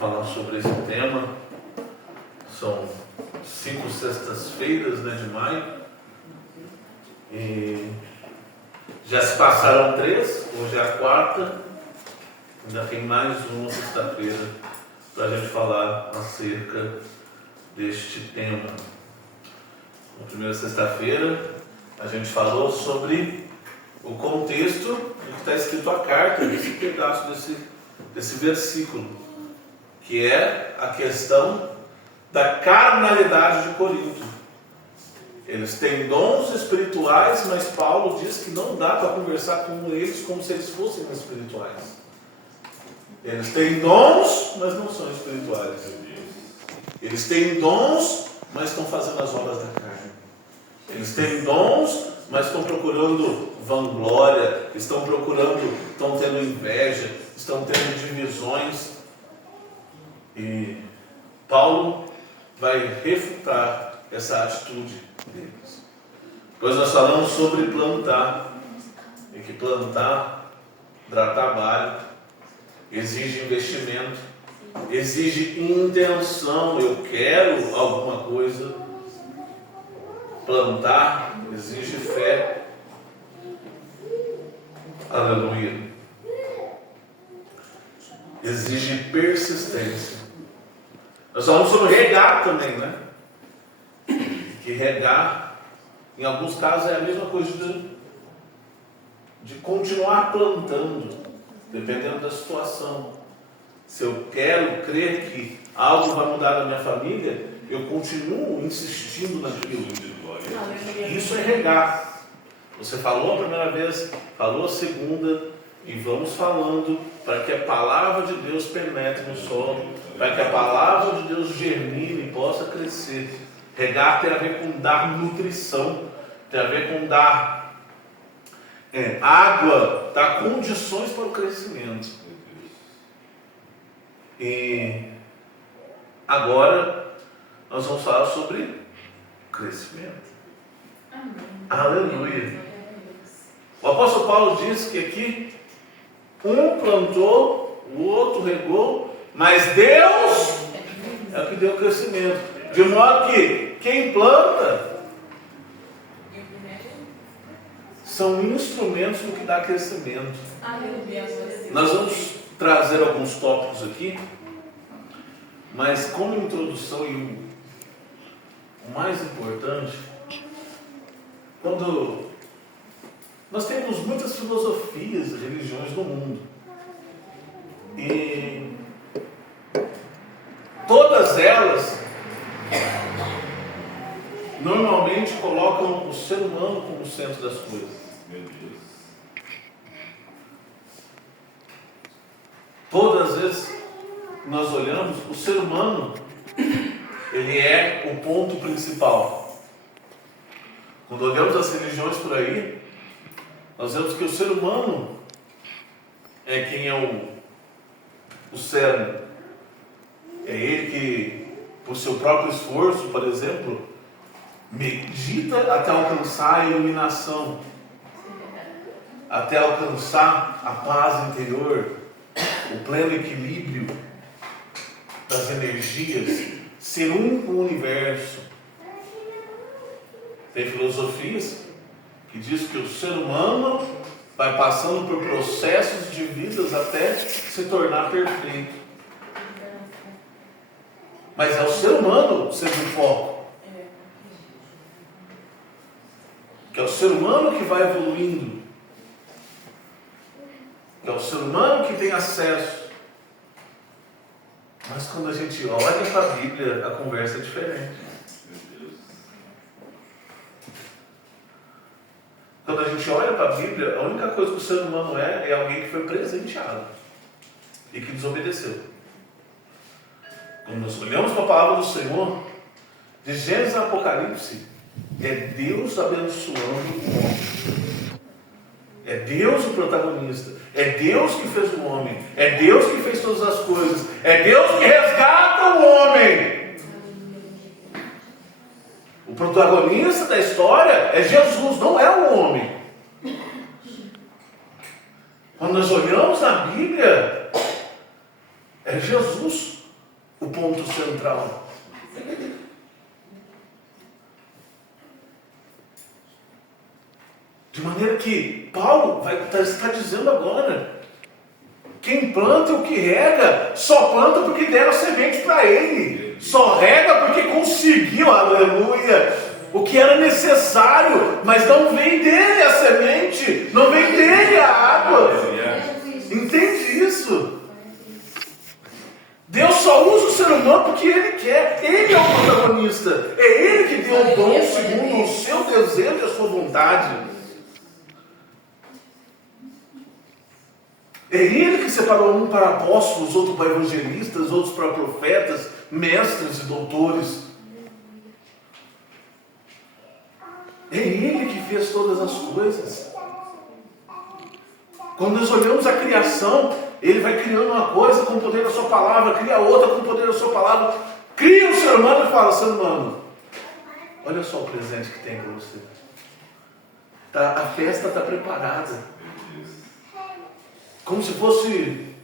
falar sobre esse tema. São 5 sextas-feiras, de maio. E já se passaram 3, hoje é a 4ª. Ainda tem mais uma sexta-feira para a gente falar acerca deste tema. Na primeira sexta-feira, a gente falou sobre o contexto do que está escrito a carta, desse pedaço desse versículo, que é a questão da carnalidade de Corinto. Eles têm dons espirituais, mas Paulo diz que não dá para conversar com eles como se eles fossem espirituais. Eles têm dons, mas não são espirituais. Eles têm dons, mas estão fazendo as obras da carne. Eles têm dons, mas estão procurando vanglória, estão tendo inveja, estão tendo divisões. E Paulo vai refutar essa atitude deles. Depois nós falamos sobre plantar, e que plantar dá trabalho, exige investimento, exige intenção. Eu quero alguma coisa. Plantar exige fé. Aleluia. Exige persistência. Nós falamos sobre regar também, Que regar, em alguns casos, é a mesma coisa de continuar plantando, dependendo da situação. Se eu quero crer que algo vai mudar na minha família, eu continuo insistindo naquilo. Isso é regar. Você falou a primeira vez, falou a segunda, e vamos falando para que a palavra de Deus penetre no solo, para que a palavra de Deus germine e possa crescer. Regar tem a ver com dar nutrição, tem a ver com dar água, dar condições para o crescimento. E agora nós vamos falar sobre crescimento. Amém. Aleluia. O apóstolo Paulo diz que aqui um plantou, o outro regou, mas Deus é o que deu crescimento. De modo que quem planta são instrumentos do que dá crescimento. Nós vamos trazer alguns tópicos aqui, mas como introdução e o mais importante, quando nós temos muitas filosofias e religiões no mundo, e todas elas normalmente colocam o ser humano como centro das coisas. Meu Deus. Todas as vezes nós olhamos, o ser humano, ele é o ponto principal. Quando olhamos as religiões por aí, nós vemos que o ser humano é quem é o cerne. É ele que, por seu próprio esforço, por exemplo, medita até alcançar a iluminação, até alcançar a paz interior, o pleno equilíbrio das energias, ser um com o universo. Tem filosofias que dizem que o ser humano vai passando por processos de vidas até se tornar perfeito. Mas é o ser humano sendo o foco. Que é o ser humano que vai evoluindo. Que é o ser humano que tem acesso. Mas quando a gente olha para a Bíblia, a conversa é diferente. Quando a gente olha para a Bíblia, a única coisa que o ser humano é alguém que foi presenteado e que desobedeceu. Quando nós olhamos para a palavra do Senhor, de Gênesis a Apocalipse, é Deus abençoando o homem. É Deus o protagonista. É Deus que fez o homem. É Deus que fez todas as coisas. É Deus que resgata o homem. O protagonista da história é Jesus, não é o homem. Quando nós olhamos a Bíblia, é Jesus. ponto central. De maneira que Paulo está dizendo agora, quem planta o que rega, só planta porque deram semente para ele. Só rega porque conseguiu, aleluia, o que era necessário, mas não vem dele a semente, não vem dele a água. Entende isso? Deus só usa o ser humano porque Ele quer. Ele é o protagonista. É Ele que deu o dom segundo o seu desejo e a sua vontade. É Ele que separou um para apóstolos, outro para evangelistas, outros para profetas, mestres e doutores. É Ele que fez todas as coisas. Quando nós olhamos a criação, Ele vai criando uma coisa com o poder da sua palavra, cria outra com o poder da sua palavra, cria o ser humano e fala, ser humano, olha só o presente que tem para você. A festa está preparada. Como se fosse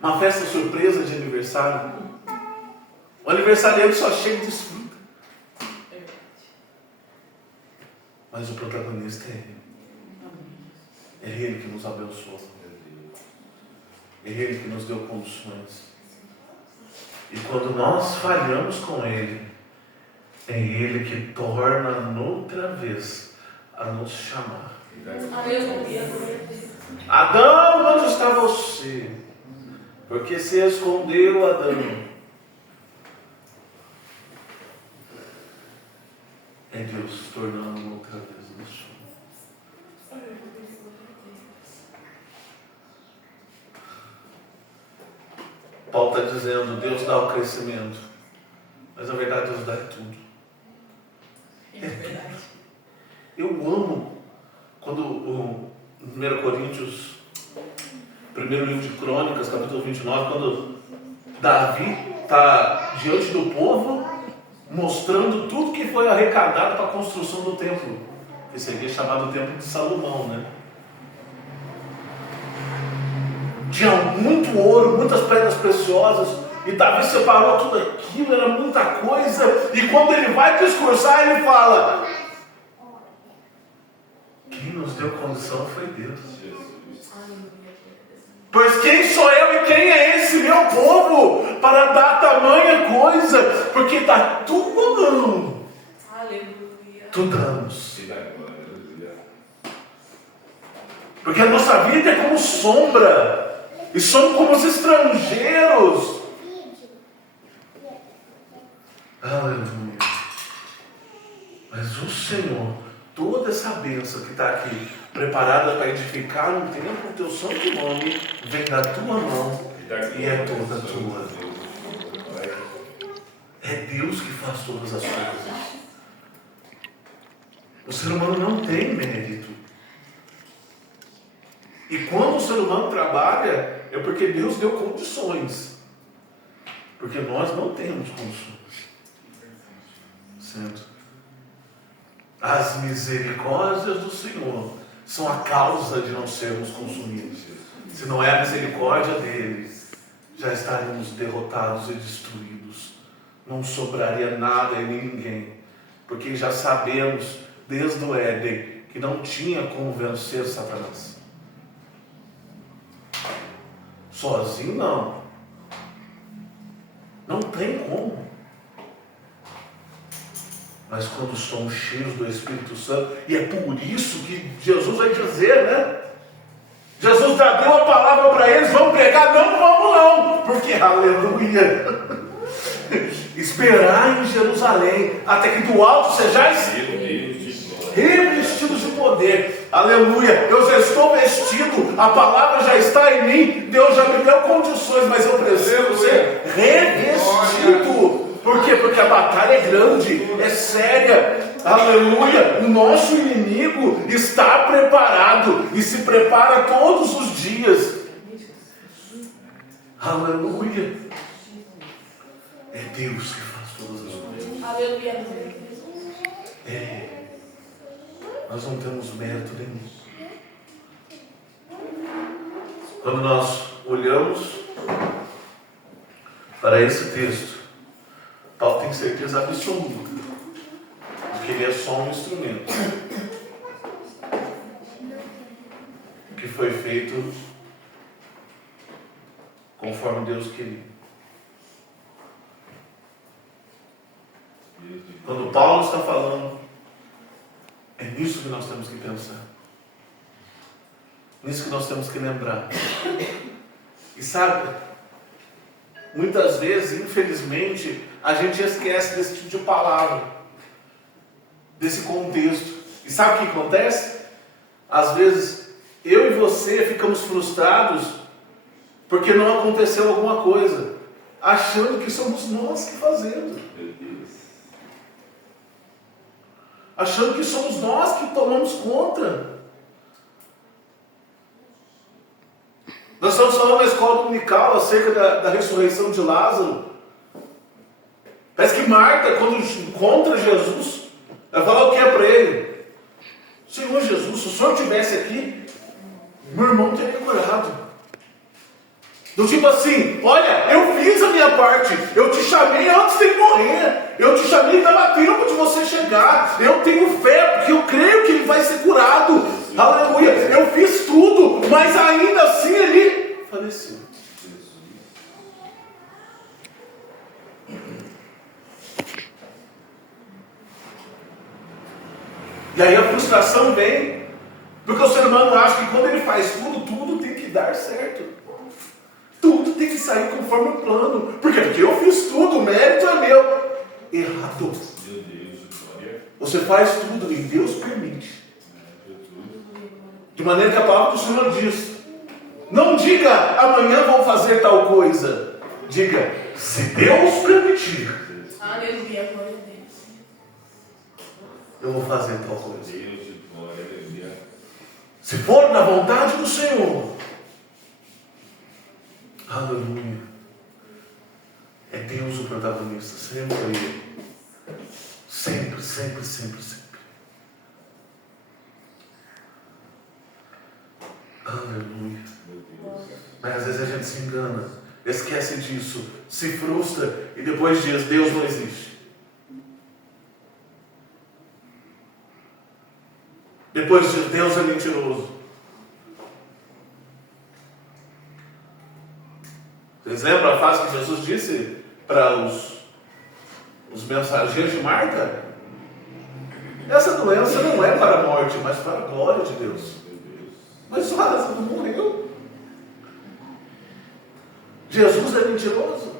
uma festa surpresa de aniversário. O aniversariante só chega e desfruta. Mas o protagonista é Ele. É Ele que nos abençoa. É Ele que nos deu condições. E quando nós falhamos com Ele, é Ele que torna outra vez a nos chamar. Adão, onde está você? Porque se escondeu Adão. É Deus tornando outra vez nos chamar. Paulo está dizendo, Deus dá o crescimento, mas na verdade Deus dá tudo. É verdade. Eu amo quando o 1 Coríntios, primeiro livro de Crônicas, capítulo 29, quando Davi está diante do povo, mostrando tudo que foi arrecadado para a construção do templo, que seria chamado Templo de Salomão, né? Tinha muito ouro, muitas pedras preciosas, e Davi separou tudo aquilo, era muita coisa, e quando ele vai discursar, ele fala, quem nos deu condição foi Deus. Pois quem sou eu e quem é esse meu povo para dar tamanha coisa? Porque está tudo mão. Tu damos. Porque a nossa vida é como sombra. E somos como os estrangeiros. Aleluia. Mas o Senhor, toda essa bênção que está aqui, preparada para edificar um templo, o teu santo nome, vem da tua mão e é toda tua. É Deus que faz todas as coisas. O ser humano não tem mérito. E quando o ser humano trabalha, é porque Deus deu condições. Porque nós não temos condições. Certo? As misericórdias do Senhor são a causa de não sermos consumidos. Se não é a misericórdia dele, já estaríamos derrotados e destruídos. Não sobraria nada em ninguém. Porque já sabemos, desde o Éden, que não tinha como vencer Satanás. Sozinho não. Não tem como. Mas quando somos cheios do Espírito Santo, e é por isso que Jesus vai dizer, né? Jesus já deu a palavra para eles, vamos pregar, não vamos não, porque, aleluia, esperar em Jerusalém, até que do alto sejais revestidos de poder, aleluia, eu já estou vestido, a palavra já está em mim, Deus já me deu condições, mas eu preciso ser revestido. Por quê? Porque a batalha é grande, é séria, aleluia, o nosso inimigo está preparado e se prepara todos os dias, aleluia, é Deus que faz todas as coisas, aleluia, nós não temos mérito nenhum. Quando nós olhamos para esse texto, Paulo tem certeza absoluta de que ele é só um instrumento que foi feito conforme Deus queria. Quando Paulo está falando, é nisso que nós temos que pensar. Nisso que nós temos que lembrar. E sabe, muitas vezes, infelizmente, a gente esquece desse tipo de palavra, desse contexto. E sabe o que acontece? Às vezes, eu e você ficamos frustrados porque não aconteceu alguma coisa, achando que somos nós que fazemos. Achando que somos nós que tomamos conta. Nós estamos falando na escola dominical acerca da ressurreição de Lázaro. Parece que Marta, quando encontra Jesus, vai falar o que é para ele? Senhor Jesus, se o Senhor estivesse aqui, meu irmão teria curado. Do tipo assim, olha, eu fiz a minha parte, eu te chamei antes de morrer, eu te chamei, dava tempo de você chegar, eu tenho fé, porque eu creio que ele vai ser curado, aleluia, eu fiz tudo, mas ainda assim ele faleceu. E aí a frustração vem, porque o ser humano acha que quando ele faz tudo, tudo tem que dar certo. Tudo tem que sair conforme o plano. Por quê? Porque eu fiz tudo, o mérito é meu. Errado. Você faz tudo e Deus permite. De maneira que a palavra do Senhor diz: não diga amanhã vou fazer tal coisa. Diga, se Deus permitir. Aleluia, glória a Deus. Eu vou fazer tal coisa. Se for na vontade do Senhor. Aleluia. É Deus o protagonista, sempre Ele. Sempre, sempre, sempre, sempre. Aleluia. Mas às vezes a gente se engana, esquece disso, se frustra e depois diz, Deus não existe. Depois diz, Deus é mentiroso. Vocês lembram a frase que Jesus disse para os mensageiros de Marta? Essa doença não é para a morte, mas para a glória de Deus. Mas olha, ela não morreu. Jesus é mentiroso?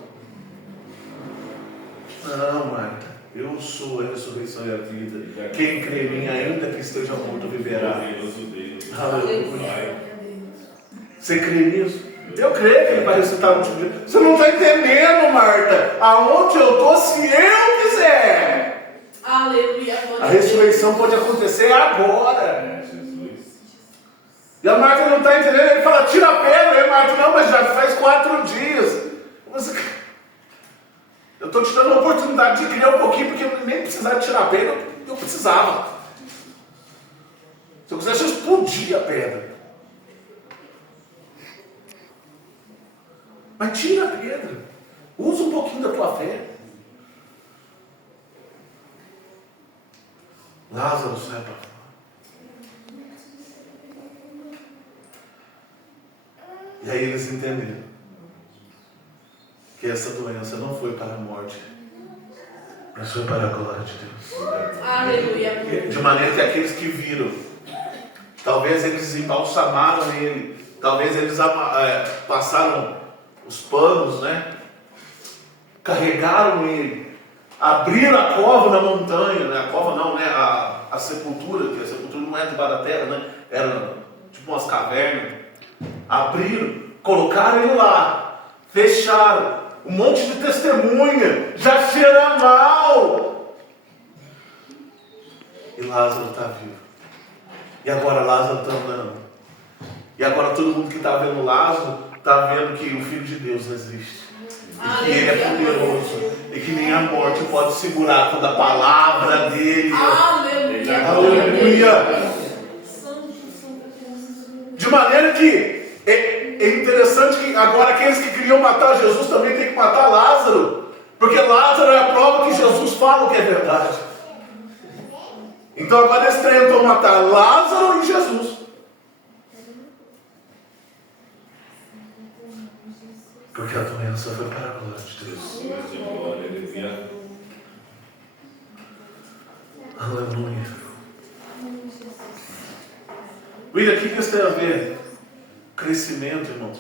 Não, Marta. Eu sou a ressurreição e a vida. Quem crê em mim, ainda que esteja morto, viverá. Aleluia. Você crê nisso? Eu creio que ele vai ressuscitar no último dia. Você não está entendendo, Marta. Aonde eu estou, se eu quiser. Aleluia. A ressurreição pode acontecer agora. E a Marta não está entendendo. Ele fala, tira a pedra. E a Marta, não, mas já faz 4 dias. Eu estou te dando a oportunidade de criar um pouquinho, porque eu nem precisava tirar a pedra. Eu precisava. Se eu quisesse, eu explodia a pedra. Mas tira a pedra. Usa um pouquinho da tua fé. Lázaro sai para fora. E aí eles entenderam que essa doença não foi para a morte, mas foi para a glória de Deus. Aleluia. De maneira que aqueles que viram, talvez eles embalsamaram ele, talvez eles passaram os panos, né? Carregaram ele, abriram a cova na montanha, né? A cova não, né? A sepultura, que a sepultura não é debaixo da terra, né? Era tipo umas cavernas. Abriram, colocaram ele lá, fecharam, um monte de testemunha, já cheira mal. E Lázaro está vivo. E agora Lázaro está andando. E agora todo mundo que está vendo Lázaro está vendo que o Filho de Deus existe. E que ele é poderoso. E que nem a morte pode segurar quando a palavra dele. Aleluia. Aleluia. De maneira que é interessante que agora aqueles que queriam matar Jesus também têm que matar Lázaro. Porque Lázaro é a prova que Jesus fala o que é verdade. Então agora eles tentam matar Lázaro e Jesus. Porque a doença foi para a glória de Deus. Aleluia. William, o que isso tem a ver? Crescimento, irmãos.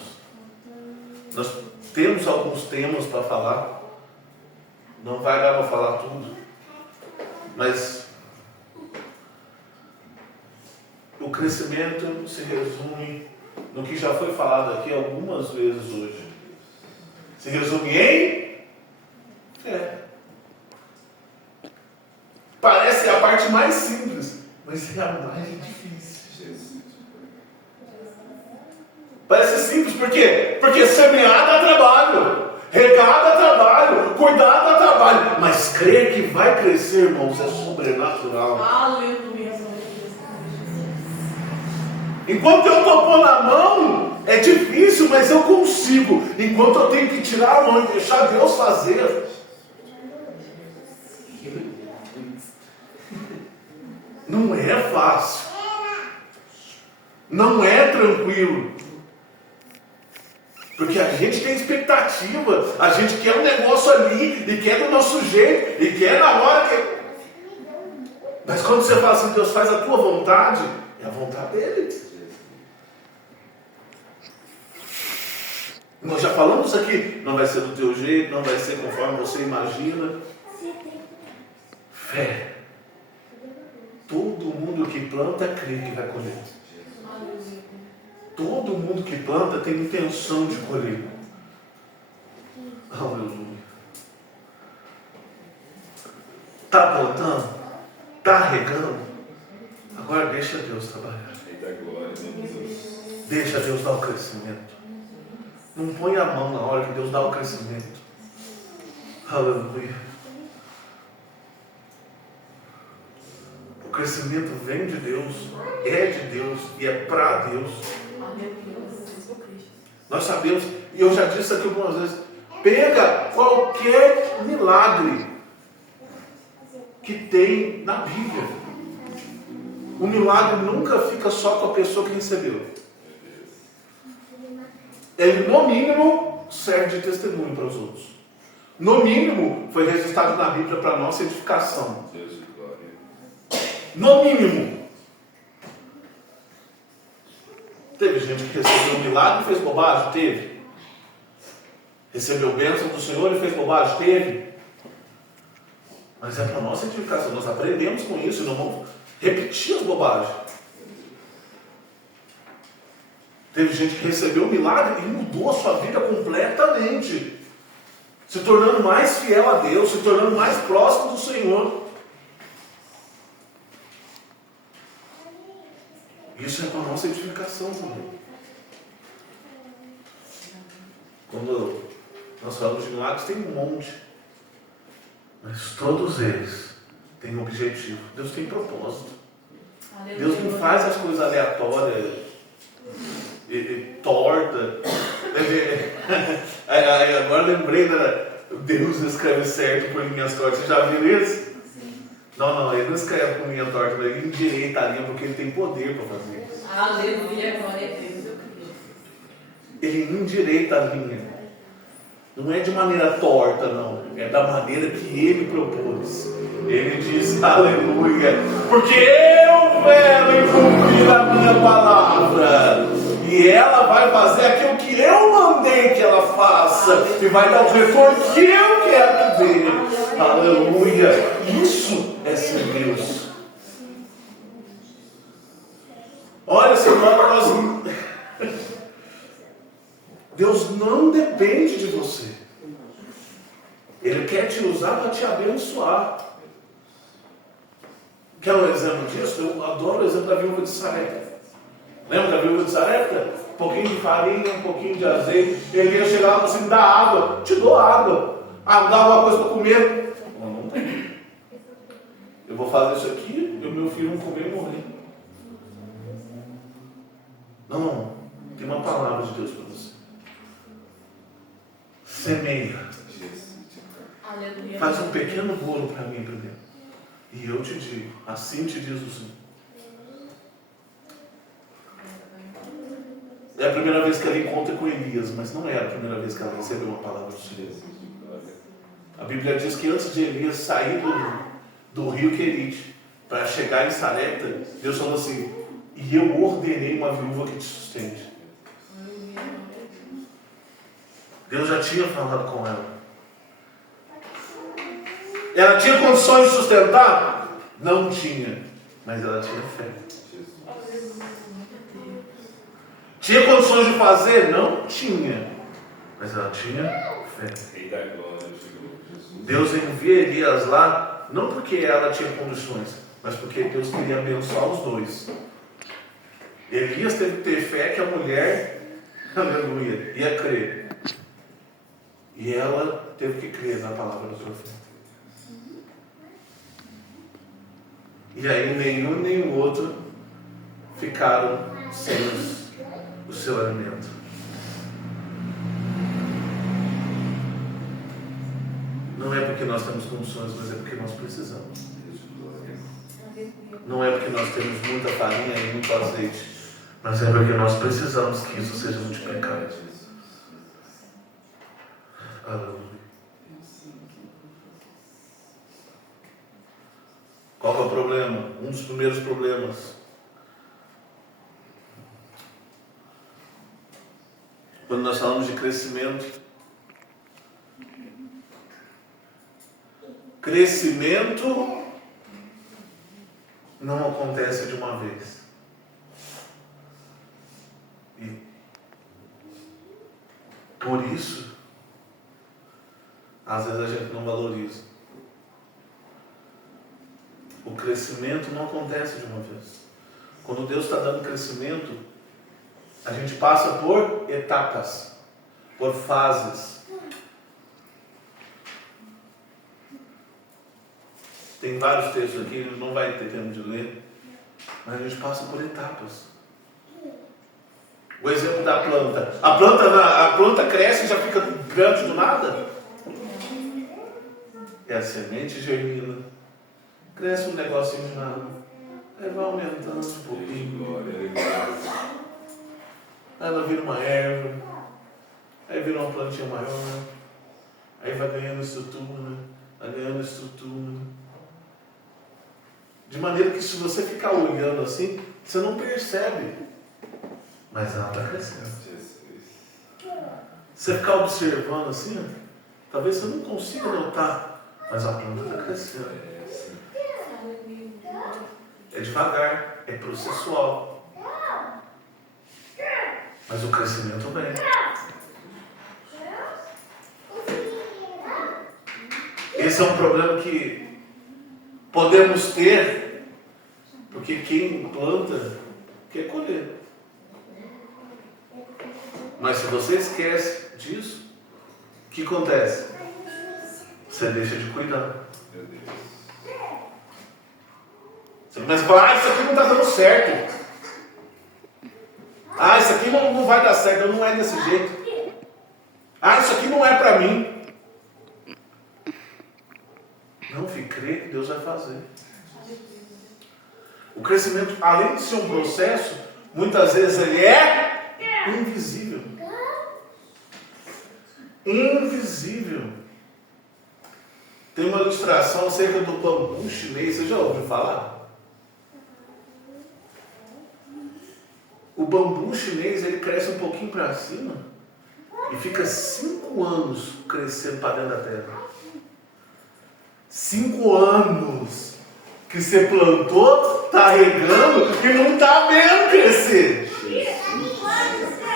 Nós temos alguns temas para falar. Não vai dar para falar tudo. Mas o crescimento se resume no que já foi falado aqui algumas vezes hoje. Se resume em fé. Parece a parte mais simples, mas é a mais difícil. Parece simples, por quê? Porque semear dá trabalho, regar dá trabalho, cuidar dá trabalho, mas crer que vai crescer, irmãos, é sobrenatural. Aleluia. Enquanto eu estou pondo a mão, é difícil, mas eu consigo. Enquanto eu tenho que tirar a mão e deixar Deus fazer, não é fácil, não é tranquilo. Porque a gente tem expectativa, a gente quer um negócio ali, e quer do nosso jeito, e quer na hora que... Mas quando você fala assim, Deus faz a tua vontade, é a vontade dele. Nós já falamos aqui, não vai ser do teu jeito, não vai ser conforme você imagina. Fé. Todo mundo que planta crê que vai colher. Todo mundo que planta tem intenção de colher. Aleluia. Está plantando? Está regando? Agora deixa Deus trabalhar. Deixa Deus dar o crescimento. Não põe a mão na hora que Deus dá o crescimento. Aleluia. O crescimento vem de Deus, é de Deus e é para Deus. Nós sabemos, e eu já disse aqui algumas vezes, pega qualquer milagre que tem na Bíblia. O milagre nunca fica só com a pessoa que recebeu. Ele, no mínimo, serve de testemunho para os outros. No mínimo, foi registrado na Bíblia para nossa edificação. No mínimo. Teve gente que recebeu um milagre e fez bobagem? Teve. Recebeu bênção do Senhor e fez bobagem? Teve. Mas é para nossa edificação. Nós aprendemos com isso e não vamos repetir as bobagens. Teve gente que recebeu um milagre e mudou a sua vida completamente. Se tornando mais fiel a Deus, se tornando mais próximo do Senhor. Isso é para a nossa edificação também. Quando nós falamos de milagres, tem um monte. Mas todos eles têm um objetivo. Deus tem propósito. Aleluia. Deus não faz as coisas aleatórias e torta. Agora lembrei, Deus escreve certo por linhas tortas. Vocês já viram isso? Não, ele não escreve com linha torta, mas ele endireita a linha porque ele tem poder para fazer isso. Aleluia, glória a Deus, eu creio. Ele endireita a linha. Não é de maneira torta, não. É da maneira que ele propôs. Ele diz, aleluia, porque eu quero cumprir a minha palavra. E ela vai fazer aquilo que eu mandei que ela faça. E vai dar o retorno que eu quero que dê. Aleluia. Isso é ser Deus. Olha, Senhor, Deus não depende de você. Ele quer te usar para te abençoar. Quer um exemplo disso? Eu adoro o exemplo da viúva de Sarepta. Lembra da viúva de Sarepta? Um pouquinho de farinha, um pouquinho de azeite. Ele ia chegar lá e falou assim, me dá água. Te dou água. Ah, me dá alguma coisa para comer. Não tem. Eu vou fazer isso aqui e o meu filho não comer e morrer. Não. Tem uma palavra de Deus para você. Semeia. Aleluia. Faz um pequeno bolo para mim primeiro. E eu te digo, assim te diz o Senhor. É a primeira vez que ela encontra com Elias, mas não é a primeira vez que ela recebeu uma palavra do Senhor. A Bíblia diz que antes de Elias sair do rio Querite para chegar em Sarepta, Deus falou assim: e eu ordenei uma viúva que te sustente. Deus já tinha falado com ela. Ela tinha condições de sustentar? Não tinha, mas ela tinha fé. Tinha condições de fazer? Não tinha, mas ela tinha fé. Deus envia Elias lá, não porque ela tinha condições, mas porque Deus queria abençoar os dois. Elias teve que ter fé que a mulher, aleluia, ia crer. E ela teve que crer na palavra do profeta. E aí nenhum nem o outro ficaram sem o seu alimento. Não é porque nós temos condições, mas é porque nós precisamos. Não é porque nós temos muita farinha e muito azeite, mas é porque nós precisamos que isso seja multiplicado. Aleluia. Qual é o problema? Um dos primeiros problemas. Quando nós falamos de crescimento, crescimento não acontece de uma vez. E por isso, às vezes a gente não valoriza. O crescimento não acontece de uma vez. Quando Deus está dando crescimento, a gente passa por etapas, por fases. Tem vários textos aqui, não vai ter tempo de ler, mas a gente passa por etapas. O exemplo da planta. A planta cresce e já fica grande do nada. É a semente germina. Cresce um negocinho de nada. Aí vai aumentando um pouquinho. Aí ela vira uma erva. Aí vira uma plantinha maior. Aí vai ganhando estrutura. Vai ganhando estrutura. De maneira que se você ficar olhando assim, você não percebe. Mas ela está crescendo. Se você ficar observando assim, talvez você não consiga notar. Mas a planta está crescendo. É devagar, é processual. Mas o crescimento vem. Esse é um problema que podemos ter, porque quem planta quer colher. Mas se você esquece disso, o que acontece? Você deixa de cuidar. Você começa a falar: isso aqui não está dando certo. Isso aqui não vai dar certo, não é desse jeito. Isso aqui não é para mim. Não, filho, crê que Deus vai fazer. O crescimento, além de ser um processo, muitas vezes ele é invisível. Invisível. Tem uma ilustração acerca do bambu chinês. Você já ouviu falar? O bambu chinês, ele cresce um pouquinho para cima e fica 5 anos crescendo para dentro da terra. 5 anos que você plantou, está regando e não está vendo crescer.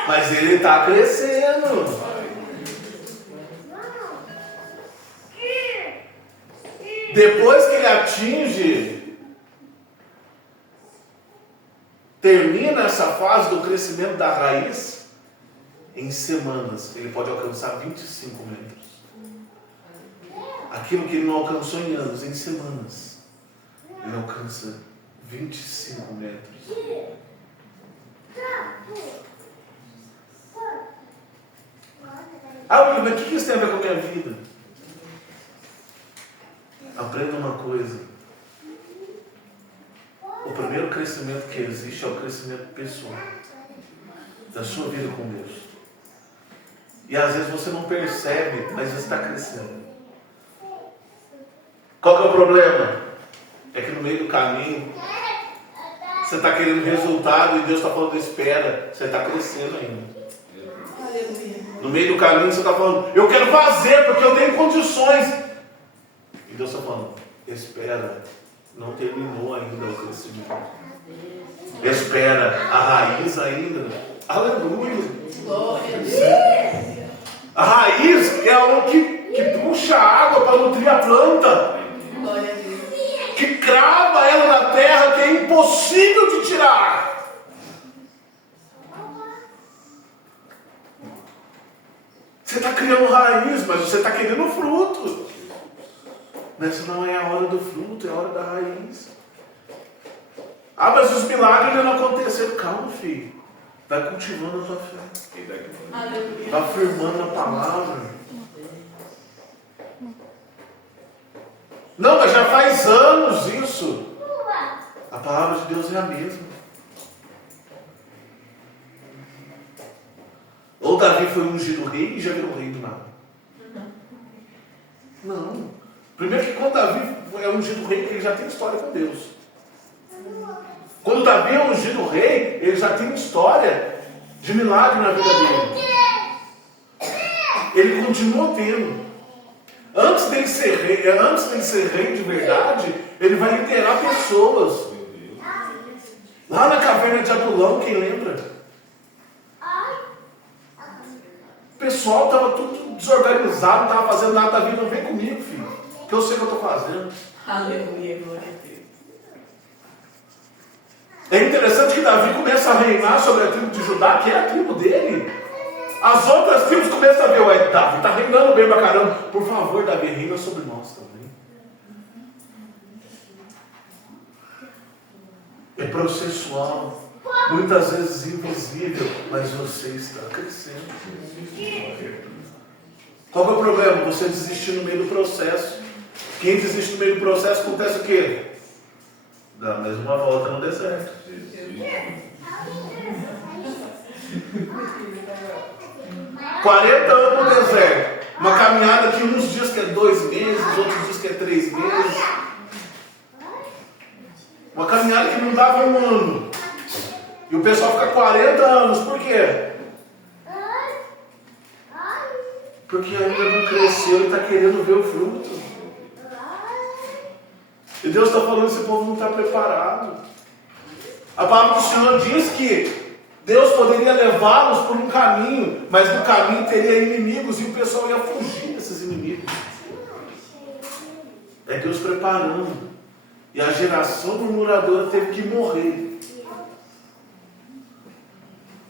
Mas ele está crescendo. Depois que ele atinge, termina essa fase do crescimento da raiz, em semanas ele pode alcançar 25 metros. Aquilo que ele não alcançou em anos, em semanas, ele alcança 25 metros. Ah, mas o que isso tem a ver com a minha vida? Aprenda uma coisa. O primeiro crescimento que existe é o crescimento pessoal. Da sua vida com Deus. E às vezes você não percebe, mas você está crescendo. Qual que é o problema? É que no meio do caminho você está querendo resultado e Deus está falando, espera, você está crescendo ainda. No meio do caminho você está falando, eu quero fazer porque eu tenho condições. E Deus está falando, espera, não terminou ainda o crescimento. Espera, a raiz ainda. Aleluia. A raiz é algo que puxa água para nutrir a planta. Que crava ela na terra, que é impossível de tirar. Você está criando raiz, mas você está querendo fruto. Mas não é a hora do fruto, é a hora da raiz. Ah, mas os milagres ainda não aconteceram. Calma, filho. Vai cultivando a tua fé. Vai afirmando a palavra. Não, mas já faz anos isso. A palavra de Deus é a mesma. Ou Davi foi ungido rei e já virou rei do nada? Não. Primeiro que quando Davi é ungido rei, ele já tem história com Deus. Quando Davi é ungido rei, ele já tem história de milagre na vida dele. Ele continua tendo. Antes dele ser rei de verdade, ele vai liderar pessoas. Lá na caverna de Adulão, quem lembra? O pessoal estava tudo desorganizado, não estava fazendo nada. Davi, não vem comigo, filho, que eu sei o que eu estou fazendo. Aleluia, glória a Deus. É interessante que Davi começa a reinar sobre a tribo de Judá, que é a tribo dele. As outras tribos começam a ver, ué, Davi está reinando bem pra caramba. Por favor, Davi, reina sobre nós também. É processual, muitas vezes invisível, mas você está crescendo. Qual é o problema? Você desistir no meio do processo. Quem desiste no meio do processo, acontece o quê? Dá mais uma volta no deserto. 40 anos no deserto. Uma caminhada que uns dias que é 2 meses, outros dias que é 3 meses. Uma caminhada que não dava um ano. E o pessoal fica 40 anos. Por quê? Porque ainda não cresceu e está querendo ver o fruto. E Deus está falando que esse povo não está preparado. A palavra do Senhor diz que Deus poderia levá-los por um caminho, mas no caminho teria inimigos e o pessoal ia fugir desses inimigos. É Deus preparando. E a geração murmuradora teve que morrer.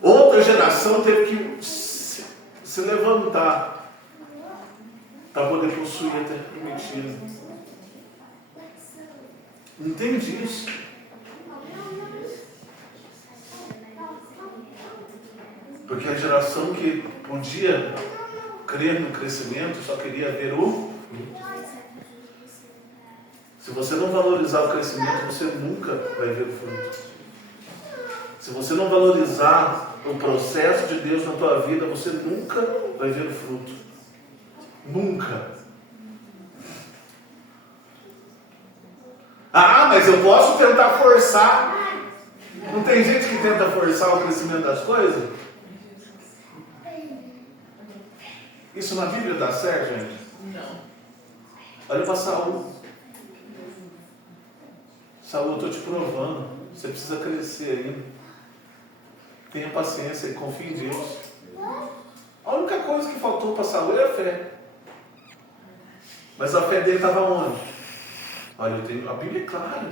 Outra geração teve que se levantar para poder possuir a terra prometida. Entende isso? Porque a geração que podia crer no crescimento só queria ver o fruto. Se você não valorizar o crescimento, você nunca vai ver o fruto. Se você não valorizar o processo de Deus na tua vida, você nunca vai ver o fruto. Nunca. Ah, mas eu posso tentar forçar. Não tem gente que tenta forçar o crescimento das coisas? Isso na Bíblia dá certo, gente? Não. Olha para Saul. Saul, eu estou te provando. Você precisa crescer ainda. Tenha paciência e confie em Deus. A única coisa que faltou para Saul é a fé. Mas a fé dele estava onde? Olha, a Bíblia é clara.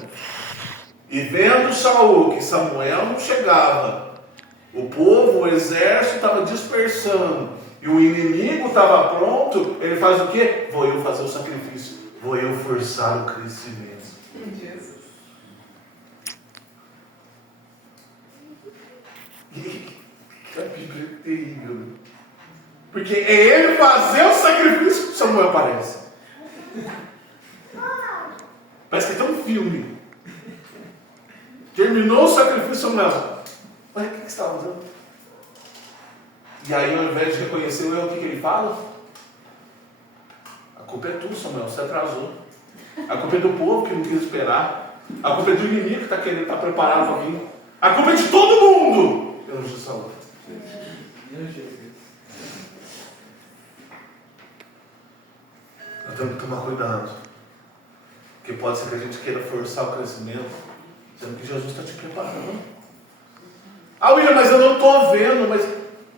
E vendo Saul que Samuel não chegava, o povo, o exército estava dispersando, e o inimigo estava pronto, ele faz o quê? Vou eu fazer o sacrifício, vou eu forçar o crescimento. Jesus. A Bíblia é terrível. Porque é ele fazer o sacrifício que Samuel aparece. Parece que é um filme. Terminou o sacrifício, Samuel. Mas o que você estava fazendo? E aí, ao invés de reconhecer o erro, o que ele fala? A culpa é tua, Samuel, você atrasou. A culpa é do povo que não quis esperar. A culpa é do inimigo que está querendo estar preparado para vir. A culpa é de todo mundo. Eu não sou Samuel. Nós temos que tomar cuidado. Porque pode ser que a gente queira forçar o crescimento, sendo que Jesus está te preparando. Ah, William, mas eu não estou vendo, mas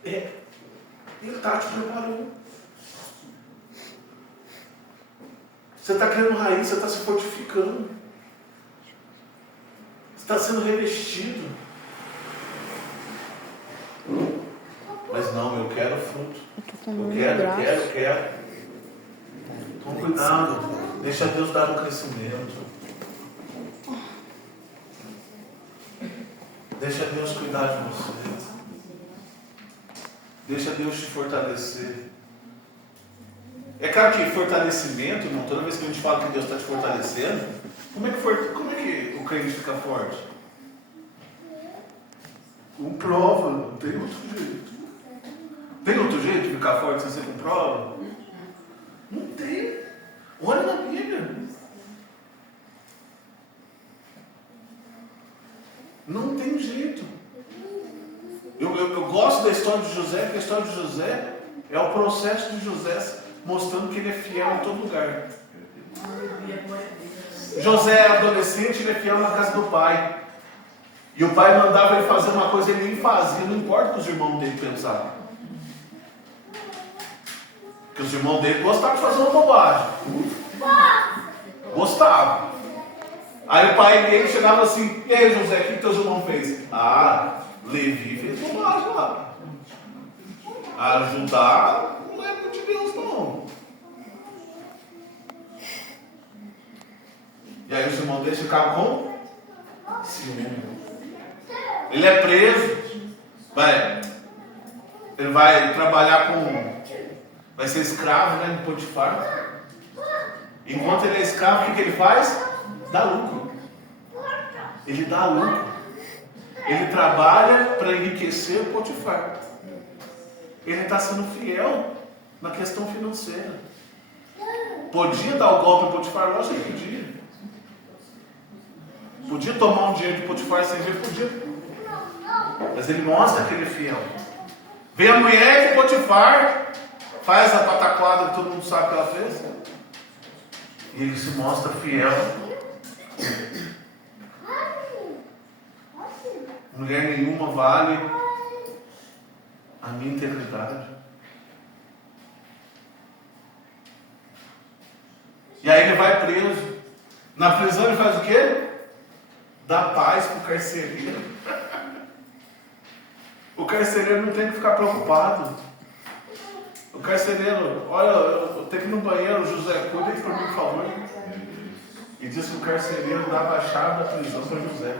ele está te preparando. Você está criando raiz, você está se fortificando. Você está sendo revestido. Mas não, eu quero fruto. Eu quero. Toma cuidado. Deixa Deus dar o crescimento. Deixa Deus cuidar de você. Deixa Deus te fortalecer. É claro que fortalecimento, não, toda vez que a gente fala que Deus está te fortalecendo, como é que o crente fica forte? Com prova, não tem outro jeito. Tem outro jeito de ficar forte sem ser com prova? Não tem. Olha na Bíblia. Não tem jeito. Eu gosto da história de José, porque a história de José é o processo de José mostrando que ele é fiel em todo lugar. José é adolescente, ele é fiel na casa do pai. E o pai mandava ele fazer uma coisa, ele nem fazia, não importa o que os irmãos dele pensavam. Porque os irmãos dele gostavam de fazer uma bobagem. Gostavam. Aí o pai dele chegava assim: e aí, José, o que teus irmãos fez? Levi fez bobagem lá. Judá não é de Deus, não. E aí os irmãos dele ficavam com ciúme. Ele é preso. Ele vai trabalhar vai ser escravo, né, de Potifar. Enquanto ele é escravo, o que ele faz? Dá lucro. Ele dá lucro. Ele trabalha para enriquecer o Potifar. Ele está sendo fiel na questão financeira. Podia dar o golpe ao Potifar? Lógico que podia. Podia tomar um dinheiro de Potifar sem ver? Podia. Mas ele mostra que ele é fiel. Vem a mulher de Potifar, faz a pataquada que todo mundo sabe que ela fez. E ele se mostra fiel. Mulher nenhuma vale a minha integridade. E aí ele vai preso. Na prisão ele faz o quê? Dá paz para o carcereiro. O carcereiro não tem que ficar preocupado. O carcereiro, olha, eu tenho que ir no banheiro, José, cuida aí para mim, por favor. E disse que o carcereiro dava a chave da prisão para José.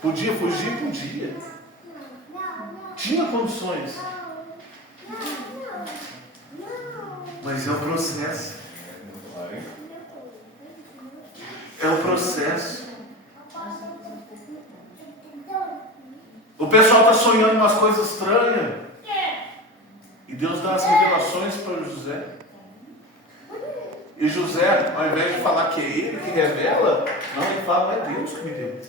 Podia fugir? Podia. Tinha condições. Mas é o processo. É o processo. O pessoal está sonhando umas coisas estranhas. E Deus dá as revelações para José. E José, ao invés de falar que é ele que revela, não, ele fala, é Deus que me deu.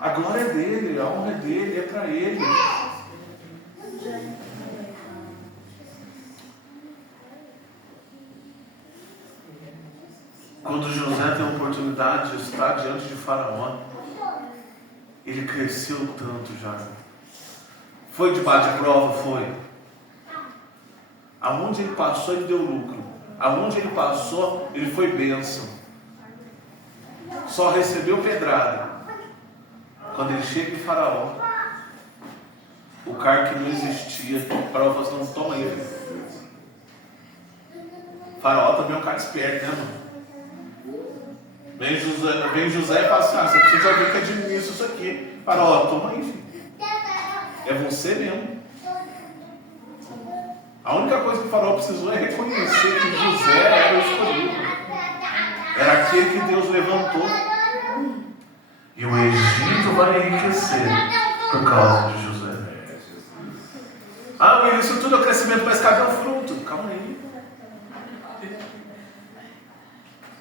A glória é dele, a honra é dele, é para ele. Quando José tem a oportunidade de estar diante de Faraó, ele cresceu tanto já. Foi debaixo de prova? Foi. Aonde ele passou, ele deu lucro. Aonde ele passou, ele foi bênção. Só recebeu pedrada. Quando ele chega em Faraó, o cargo que não existia, o Faraó falou assim: não, toma ele. Faraó também é um cara esperto, né, mano? Vem José e fala assim: você precisa de alguém que administre isso aqui. Faraó, toma aí, filho. É você mesmo. A única coisa que o faraó precisou é reconhecer que José era o escolhido. Era aquele que Deus levantou. E o Egito vai enriquecer por causa de José. Ah, Will, isso tudo é crescimento, mas cadê o fruto? Calma aí.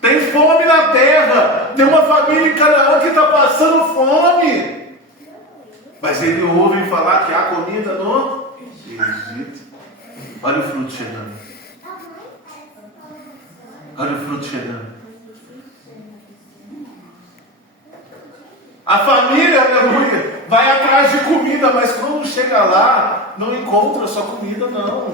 Tem fome na terra. Tem uma família em Canaã que está passando fome. Mas ele ouve falar que há comida no Egito. Olha o fruto chegando. Olha o fruto chegando. A família, aleluia, vai atrás de comida, mas quando chega lá, não encontra só comida, não.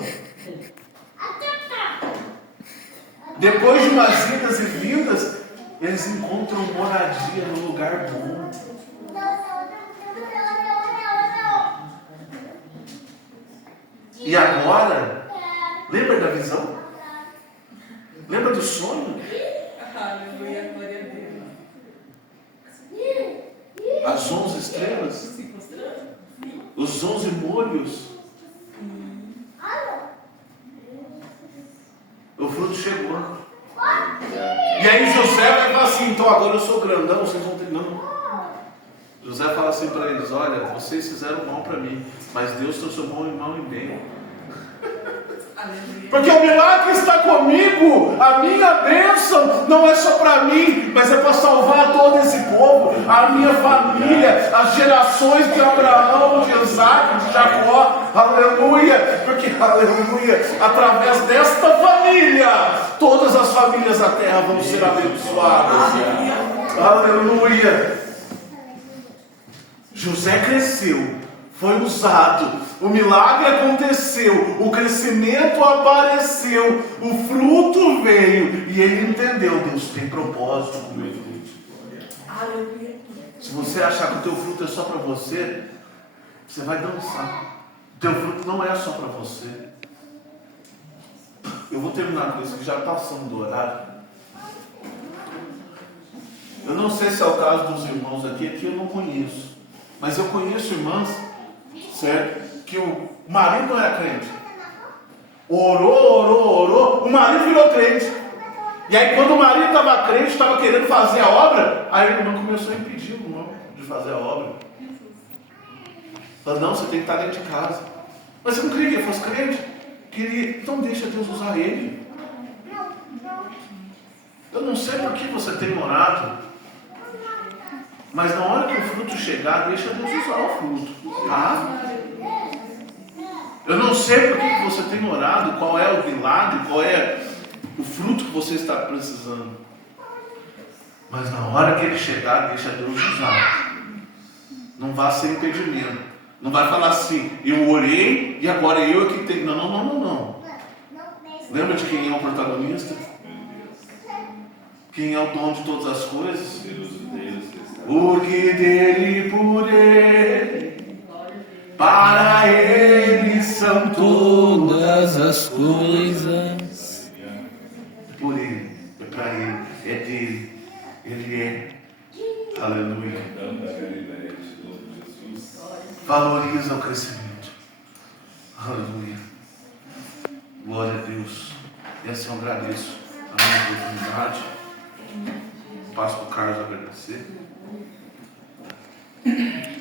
Depois de umas idas e vindas, eles encontram moradia no lugar bom. E agora, lembra da visão? Lembra do sonho? Aleluia, glória a Deus. As 11 estrelas, os 11 molhos. O fruto chegou. E aí José vai falar assim: então agora eu sou grandão, vocês vão ter. Não. José fala assim para eles: olha, vocês fizeram mal para mim, mas Deus transformou em mal em bem. Porque o milagre está comigo. A minha bênção não é só para mim, mas é para salvar todo esse povo, a minha família, as gerações de Abraão, de Isaac, de Jacó. Aleluia. Porque, aleluia, através desta família, todas as famílias da terra vão ser abençoadas. Aleluia. José cresceu, foi usado, o milagre aconteceu, o crescimento apareceu, o fruto veio e ele entendeu: Deus tem propósito com o meu fruto. Aleluia. Se você achar que o teu fruto é só para você, você vai dançar. O teu fruto não é só para você. Eu vou terminar com isso, que já passamos do horário. Eu não sei se é o caso dos irmãos aqui eu não conheço, mas eu conheço irmãs, certo? Que o marido não era crente. Orou, o marido virou crente. E aí quando o marido estava crente, estava querendo fazer a obra, aí o irmão começou a impedir o irmão de fazer a obra. Falou: não, você tem que estar dentro de casa. Mas você não queria que ele fosse crente? Queria. Então deixa Deus usar ele. Eu não sei por que você tem orado, mas na hora que o fruto chegar, deixa Deus usar o fruto, tá? Eu não sei por que você tem orado, qual é o milagre, qual é o fruto que você está precisando. Mas na hora que ele chegar, deixa Deus usar. Não vá ser impedimento. Não vai falar assim: eu orei e agora eu é que tenho. Não. Lembra de quem é o protagonista? Quem é o dono de todas as coisas? Porque dele, por ele, para ele são todas as coisas. Por ele, é para ele, é dele, ele é. Aleluia. Valoriza o crescimento. Aleluia. Glória a Deus. E assim eu agradeço a minha oportunidade. Passo para o Carlos agradecer.